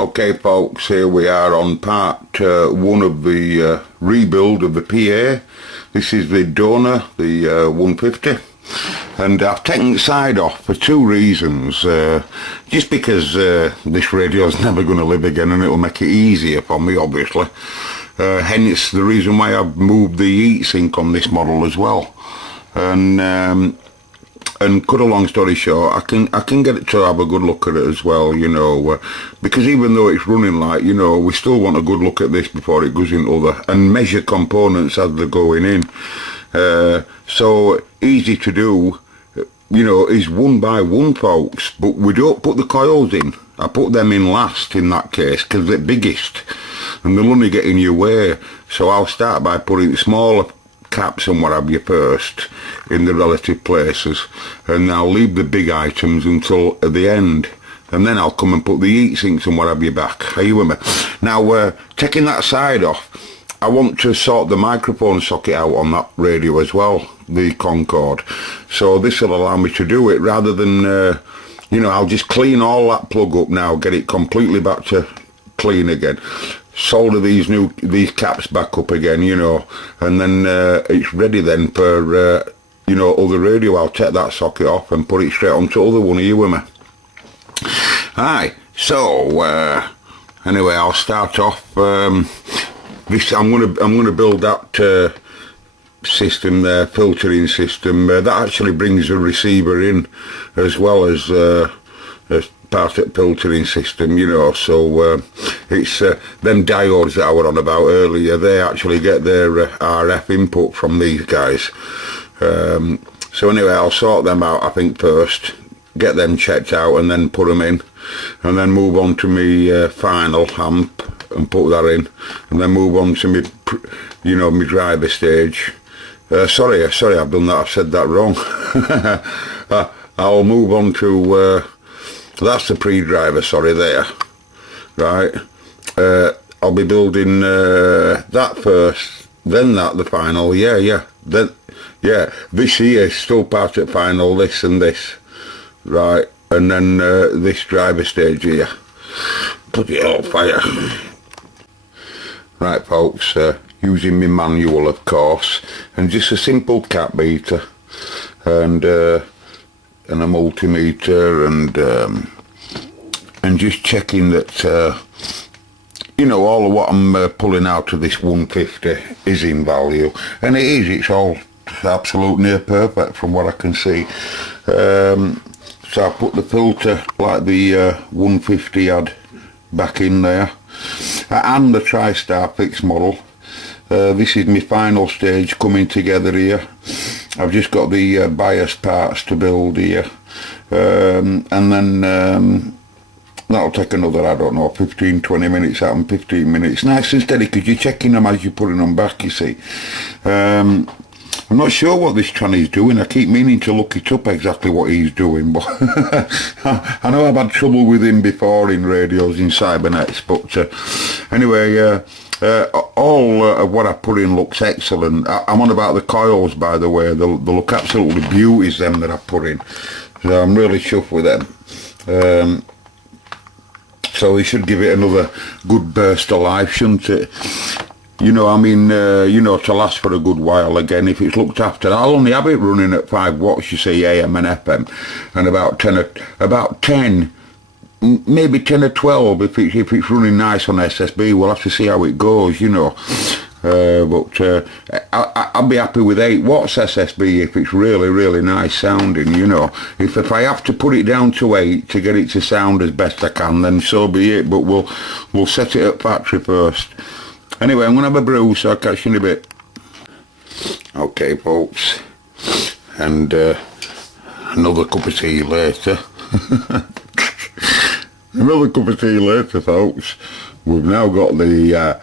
Okay folks, here we are on part one of the rebuild of the PA. This is the donor, the 150, and I've taken the side off for two reasons. Just because this radio is never going to live again and it'll make it easier for me, obviously. Hence the reason why I've moved the heatsink on this model as well. And cut a long story short, I can get it to have a good look at it as well, you know, because even though it's running light, you know, we still want a good look at this before it goes into other, and measure components as they're going in. So easy to do, you know, is one by one, folks, but we don't put the coils in. I put them in last in that case because they're biggest and they'll only get in your way. So I'll start by putting smaller caps and what have you first in the relative places, and I'll leave the big items until at the end, and then I'll come and put the heat sinks and what have you back. Are you with me? Now taking that side off, I want to sort the microphone socket out on that radio as well, the Concord, so this will allow me to do it rather than you know, I'll just clean all that plug up now, get it completely back to clean again, solder these caps back up again, you know, and then it's ready then for you know, other radio. I'll take that socket off and put it straight onto other one. Are you with me? Aye. So anyway, I'll start off this. I'm gonna build that system there, filtering system that actually brings a receiver in as well as part of the filtering system, you know. So it's them diodes that I was on about earlier, they actually get their RF input from these guys. So anyway, I'll sort them out, I think, first, get them checked out and then put them in, and then move on to my final amp and put that in, and then move on to me, you know, my driver stage. Sorry, I've done that, I've said that wrong. I'll move on to that's the pre-driver, sorry, there, right. I'll be building that first, then that, the final, then, this here is still part of final, this and this, right, and then this driver stage here. Bloody hell, fire. Right, folks, using my manual, of course, and just a simple cap beater, and a multimeter, and just checking that you know, all of what I'm pulling out of this 150 is in value, and it is. It's all absolute near perfect from what I can see. So I put the filter like the 150 had back in there, and the TriStar fixed model. This is my final stage coming together here. I've just got the bias parts to build here, and then that'll take another, I don't know, 15-20 minutes out, and 15 minutes. Nice and steady, because you're checking them as you're putting them back, you see. I'm not sure what this tranny's doing. I keep meaning to look it up exactly what he's doing, but I know I've had trouble with him before in radios, in cybernets, but anyway, all of what I put in looks excellent. I'm on about the coils, by the way. They look absolutely beauties, them that I put in. So I'm really chuffed with them. So we should give it another good burst of life, shouldn't it? You know, I mean, you know, to last for a good while again, if it's looked after. I'll only have it running at 5 watts, you see, AM and FM, and about 10, maybe 10 or 12 if it's running nice on SSB. We'll have to see how it goes, you know. But I'll be happy with 8 watts SSB if it's really, really nice sounding, you know. If I have to put it down to 8 to get it to sound as best I can, then so be it, but we'll set it at factory first. Anyway, I'm going to have a brew, so I'll catch you in a bit. Okay, folks, and another cup of tea later. Another cup of tea later, folks. We've now got the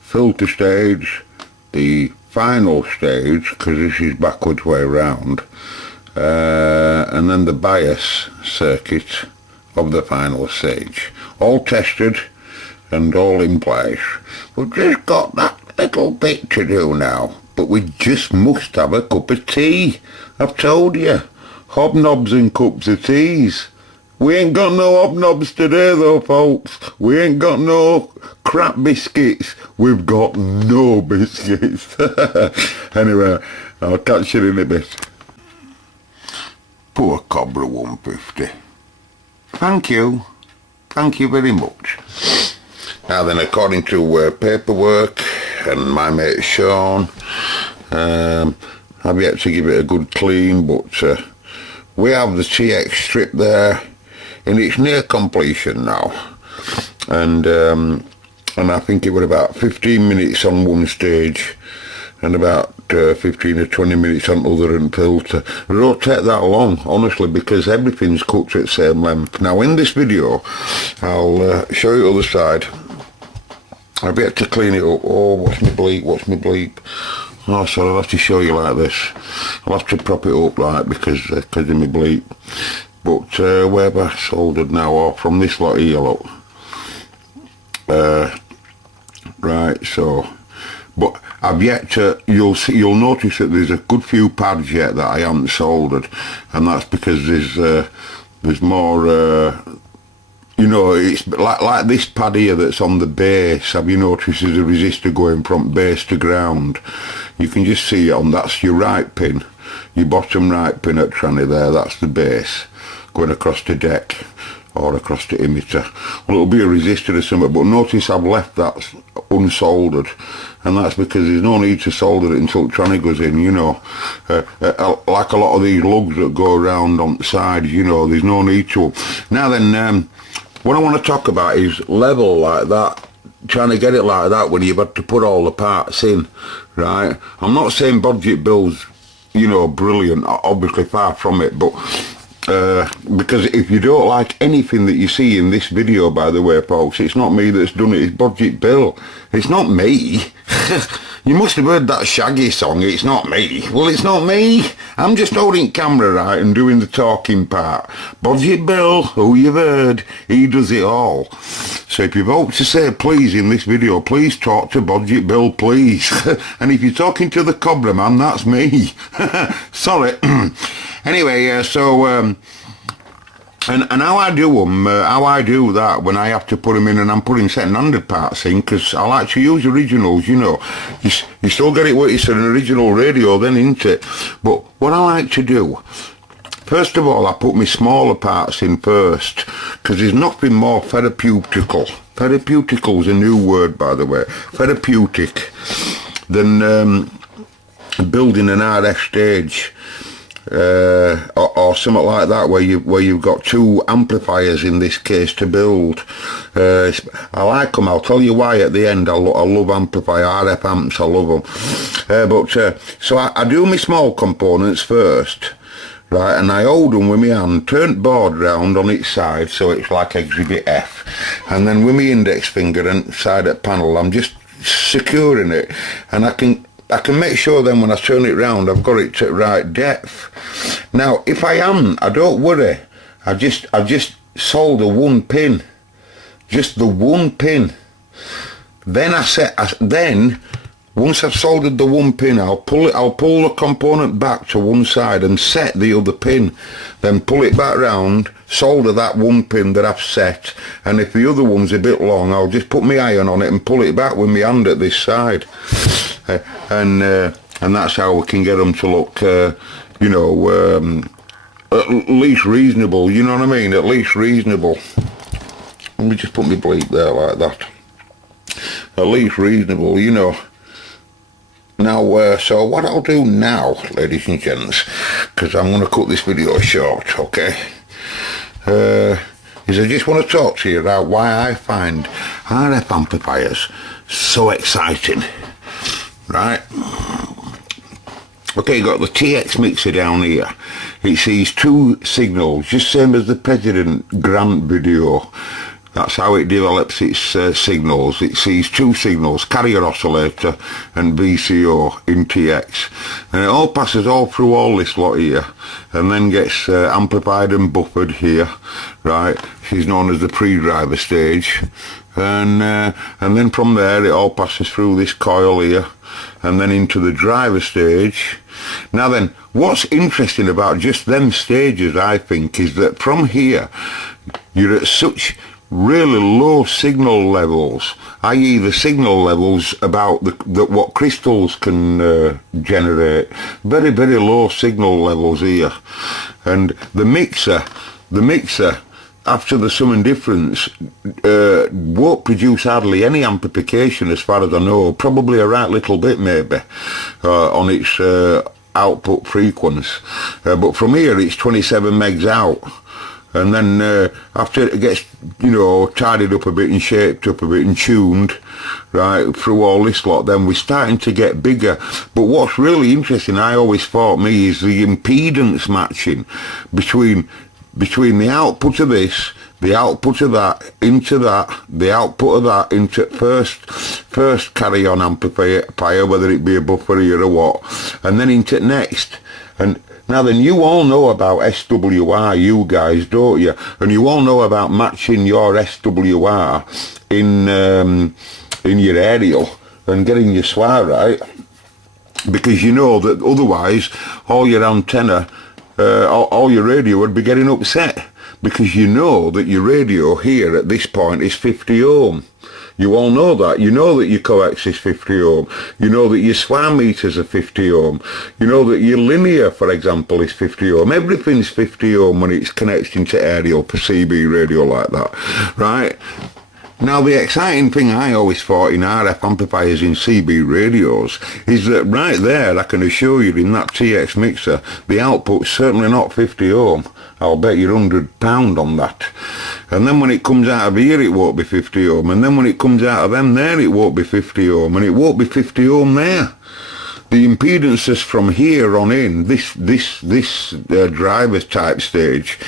filter stage, the final stage, because this is backwards way round, and then the bias circuit of the final stage. All tested and all in place. We've just got that little bit to do now, but we just must have a cup of tea. I've told you, hobnobs and cups of teas. We ain't got no hobnobs today though, folks. We ain't got no crap biscuits. We've got no biscuits. Anyway, I'll catch you in a bit. Poor Cobra 150. Thank you. Thank you very much. Now then, according to paperwork and my mate Sean, I've yet to give it a good clean, but we have the TX strip there, and it's near completion now. And I think it was about 15 minutes on one stage and about 15 or 20 minutes on other until to rotate that long, honestly, because everything's cut at the same length. Now in this video, I'll show you the other side. I've yet to clean it up. Oh, what's my bleep? Oh, sorry, I'll have to show you like this. I'll have to prop it up like because of my bleep. But where have I soldered now? Oh, from this lot here, look. Right, so, but I've yet to, you'll notice that there's a good few pads yet that I haven't soldered, and that's because there's more, you know, it's like this pad here that's on the base. Have you noticed there's a resistor going from base to ground? You can just see it on, that's your right pin, your bottom right pin at tranny there, that's the base, going across the deck or across the emitter. Well, it'll be a resistor or something, but notice I've left that unsoldered, and that's because there's no need to solder it until tranny goes in, you know. Like a lot of these lugs that go around on the sides, you know, there's no need to. Now then, what I want to talk about is level like that, trying to get it like that when you've had to put all the parts in, right? I'm not saying budget build's, you know, brilliant, obviously far from it, but because if you don't like anything that you see in this video, by the way, folks, it's not me that's done it, it's Budget Bill. It's not me. You must have heard that Shaggy song, it's not me. Well, it's not me. I'm just holding camera right and doing the talking part. Budget Bill, who you've heard, he does it all. So if you vote to say please in this video, please talk to Budget Bill, please. And if you're talking to the Cobra man, that's me. Sorry. Anyway, and how I do them, how I do that when I have to put them in and I'm putting second-handed parts in, because I like to use originals, you know. You still get it where it's an original radio then, isn't it? But what I like to do, first of all, I put my smaller parts in first, because there's nothing more therapeutical. Therapeutical's a new word, by the way. Therapeutic than building an RF stage. Or something like that, where you've got two amplifiers in this case to build. I like them. I'll tell you why at the end. I love amplifier RF amps. I love them. So I do my small components first, right? And I hold them with my hand, turn board round on its side, so it's like Exhibit F. And then with my index finger and side at panel, I'm just securing it, and I can make sure then when I turn it round I've got it to the right depth. Now if I haven't, I don't worry. I just solder one pin, just the one pin. Then then once I've soldered the one pin, I'll pull the component back to one side and set the other pin, then pull it back round, solder that one pin that I've set, and if the other one's a bit long, I'll just put my iron on it and pull it back with my hand at this side. And that's how we can get them to look, you know, at least reasonable, you know what I mean, at least reasonable. Let me just put my bleep there like that. At least reasonable, you know. Now, so what I'll do now, ladies and gents, because I'm going to cut this video short, okay, is I just want to talk to you about why I find RF amplifiers so exciting. Right, okay, got the TX mixer down here. It sees two signals, just same as the President Grant video. That's how it develops its signals. It sees two signals, carrier oscillator and VCO in TX, and it all passes all through all this lot here, and then gets amplified and buffered here, right? She's known as the pre-driver stage, and then from there it all passes through this coil here, and then into the driver stage, Now then, what's interesting about just them stages, I think, is that from here, you're at such really low signal levels, i.e. the signal levels about what crystals can generate. Very, very low signal levels here. And the mixer, after the sum and difference, won't produce hardly any amplification as far as I know, probably a right little bit maybe, on its output frequency. But from here it's 27 megs out. And then after it gets, you know, tidied up a bit and shaped up a bit and tuned, right, through all this lot, then we're starting to get bigger. But what's really interesting, I always thought me, is the impedance matching between the output of this, the output of that, into that, the output of that, into first carry-on amplifier, whether it be a buffer here or what, and then into next. And now then, you all know about SWR, you guys, don't you? And you all know about matching your SWR in your aerial and getting your SWR right, because you know that otherwise all your antenna, all your radio would be getting upset, because you know that your radio here at this point is 50 ohm. You all know that. You know that your coax is 50 ohm. You know that your SWR meters are 50 ohm. You know that your linear, for example, is 50 ohm. Everything's 50 ohm when it's connecting to aerial for CB radio like that, right? Now, the exciting thing I always thought in RF amplifiers in CB radios is that right there, I can assure you, in that TX mixer, the output's certainly not 50 ohm. I'll bet you £100 on that. And then when it comes out of here, it won't be 50 ohm. And then when it comes out of them there, it won't be 50 ohm. And it won't be 50 ohm there. The impedances from here on in, this driver's type stage,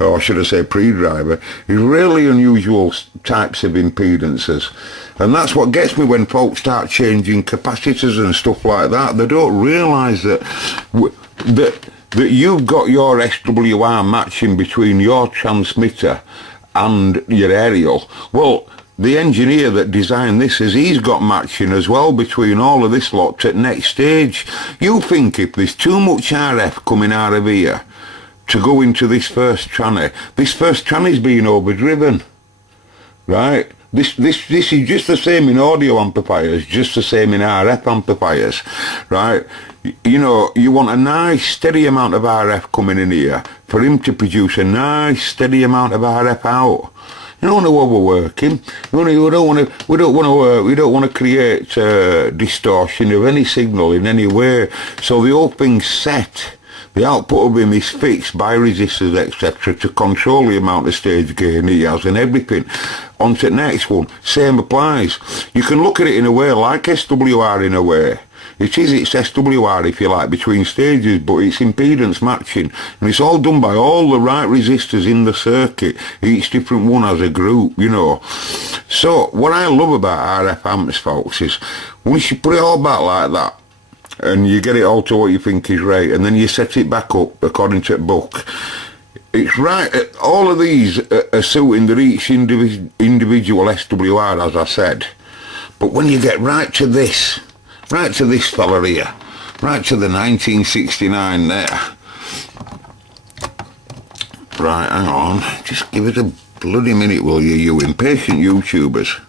or should I say pre-driver, is really unusual types of impedances. And that's what gets me when folks start changing capacitors and stuff like that. They don't realise that you've got your SWR matching between your transmitter and your aerial. Well, the engineer that designed this he's got matching as well between all of this lot at next stage. You think if there's too much RF coming out of here to go into this first tranny is being overdriven, right? This is just the same in audio amplifiers, just the same in RF amplifiers, right? You know, you want a nice steady amount of RF coming in here for him to produce a nice steady amount of RF out. You don't want to overwork him. We don't want to create distortion of any signal in any way. So the whole thing's set. The output of him is fixed by resistors, etc., to control the amount of stage gain he has and everything. On to the next one, same applies. You can look at it in a way like SWR in a way. It's SWR, if you like, between stages, but it's impedance matching. And it's all done by all the right resistors in the circuit. Each different one has a group, you know. So, what I love about RF amps, folks, is once you put it all back like that, and you get it all to what you think is right, and then you set it back up according to the book, it's right. All of these are suiting to each individual SWR, as I said. But when you get right to this fella here, right to the 1969 there. Right, hang on, just give it a bloody minute, will you, you impatient YouTubers.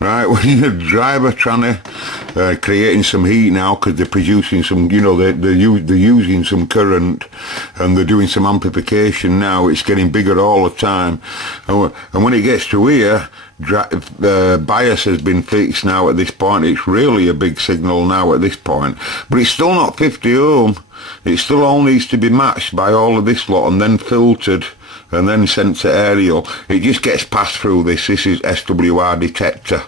Right, when you're a driver trying to creating some heat now because they're producing some, you know, they're using some current and they're doing some amplification now. It's getting bigger all the time, and when it gets to here, bias has been fixed now at this point. It's really a big signal now at this point, but it's still not 50 ohm. It still all needs to be matched by all of this lot and then filtered and then sent to aerial. It just gets passed through this is SWR detector,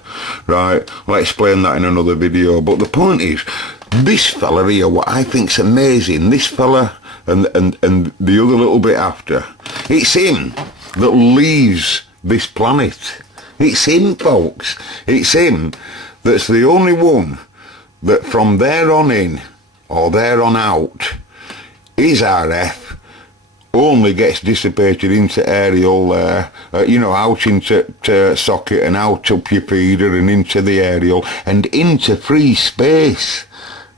right? I'll explain that in another video. But the point is, this fella here, what I think's amazing, this fella and the other little bit after, it's him that leaves this planet. It's him, folks. It's him that's the only one that from there on in or there on out, his RF only gets dissipated into aerial there, you know, out into socket and out up your feeder and into the aerial and into free space.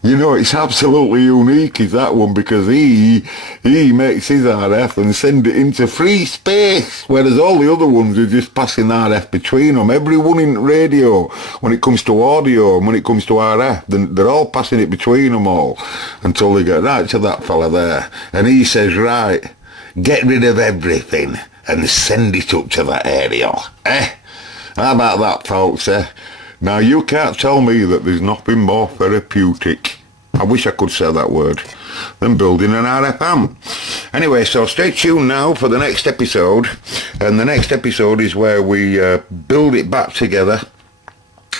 You know, it's absolutely unique, is that one, because he makes his RF and send it into free space, whereas all the other ones are just passing RF between them. Everyone in radio, when it comes to audio and when it comes to RF, they're all passing it between them all until they get right to that fella there. And he says, right, get rid of everything and send it up to that area. How about that, folks, Now, you can't tell me that there's nothing more therapeutic, I wish I could say that word, than building an RFM. Anyway, so stay tuned now for the next episode. And the next episode is where we build it back together,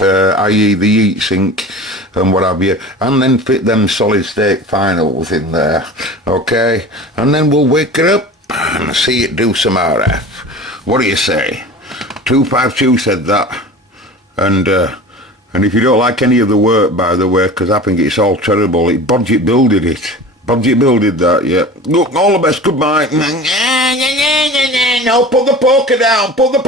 i.e. the heat sink and what have you, and then fit them solid state finals in there, okay? And then we'll wake it up and see it do some RF. What do you say? 252 said that. And if you don't like any of the work, by the way, because I think it's all terrible, Budget builded it. Budget builded that, yeah. Look, all the best, goodbye. No, put the poker down, put the...